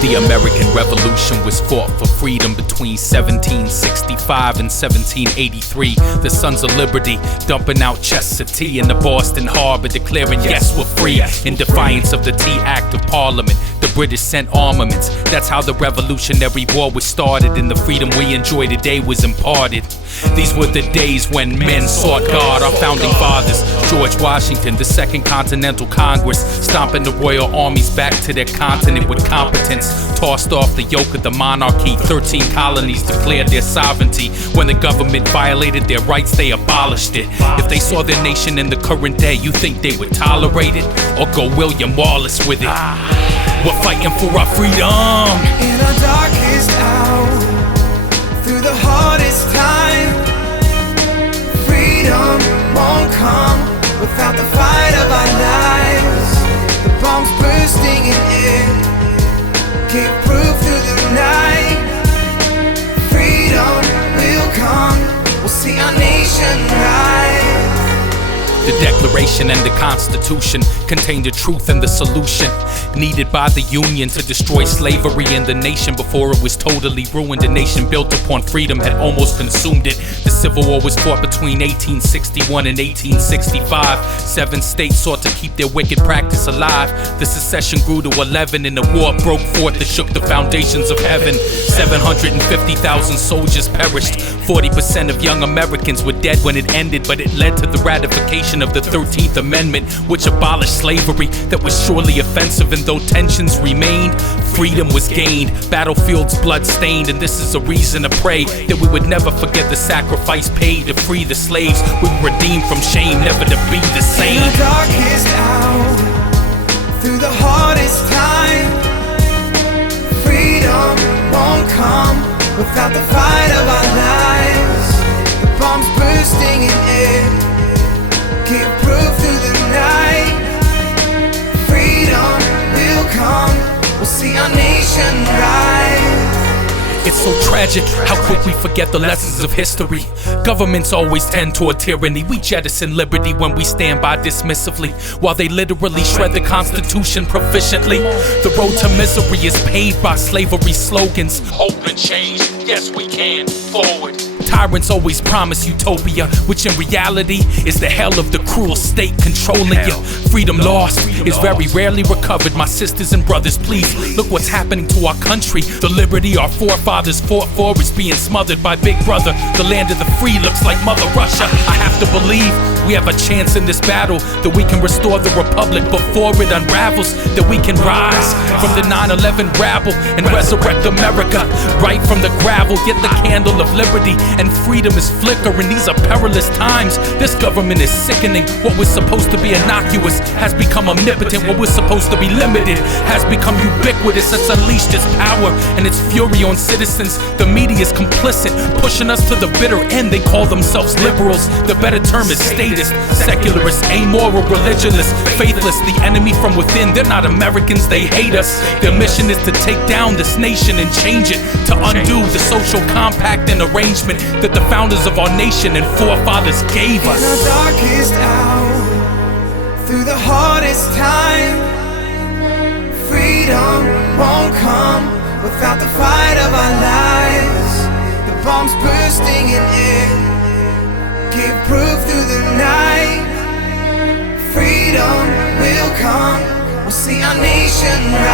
The American Revolution was fought for freedom between 1765 and 1783. The Sons of Liberty dumping out chests of tea in the Boston Harbor, declaring yes, we're free. In defiance of the Tea Act of Parliament, the British sent armaments. That's how the Revolutionary War was started, and the freedom we enjoy today was imparted. These were the days when men sought God. Our founding fathers, George Washington, the Second Continental Congress, stomping the royal armies back to their continent with competence, tossed off the yoke of the monarchy. 13 colonies declared their sovereignty. When the government violated their rights, they abolished it. If they saw their nation in the current day, you think they would tolerate it? Or go William Wallace with it? We're fighting for our freedom. In our darkest hour, through the hardest time, freedom won't come without the fight of our lives. The bombs bursting in air give proof through the night. Freedom will come, we'll see our nation rise. The Declaration and the Constitution contained the truth and the solution needed by the Union to destroy slavery in the nation before it was totally ruined. A nation built upon freedom had almost consumed it. The Civil War was fought between 1861 and 1865. 7 states sought to keep their wicked practice alive. The secession grew to 11 and the war broke forth that shook the foundations of heaven. 750,000 soldiers perished. 40% of young Americans were dead when it ended, but it led to the ratification of the 13th Amendment, which abolished slavery. That was surely offensive, and though tensions remained, freedom was gained. Battlefields blood-stained, and this is a reason to pray that we would never forget the sacrifice paid to free the slaves. We were redeemed from shame, never to be the same. In the darkest hour, through the hardest time, freedom won't come without the fight of our lives. The bombs bursting in air give proof through the night. Freedom will come, we'll see our nation rise. It's so tragic how quick we forget the lessons of history. Governments always tend toward tyranny. We jettison liberty when we stand by dismissively, while they literally shred the Constitution proficiently. The road to misery is paved by slavery slogans. Hope and change, yes we can, forward. Tyrants always promise utopia, which in reality is the hell of the cruel state controlling you. Freedom lost is very rarely recovered. My sisters and brothers, please look what's happening to our country. The liberty our forefathers fought for is being smothered by Big Brother. The land of the free looks like Mother Russia. I have to believe we have a chance in this battle, that we can restore the republic before it unravels, that we can rise from the 9/11 rabble and resurrect America right from the gravel. Get the candle of liberty, and freedom is flickering. These are perilous times. This government is sickening. What was supposed to be innocuous has become omnipotent. What was supposed to be limited has become ubiquitous. It's unleashed its power and its fury on citizens. The media is complicit, pushing us to the bitter end. They call themselves liberals. The better term is statists, secularists, amoral, religionists, faithless. The enemy from within, they're not Americans, they hate us. Their mission is to take down this nation and change it, to undo the social compact and arrangement that the founders of our nation and forefathers gave us. In our darkest hour, through the hardest time, freedom won't come without the fight of our lives. The bombs bursting in air give proof through the night. Freedom will come, we'll see our nation rise.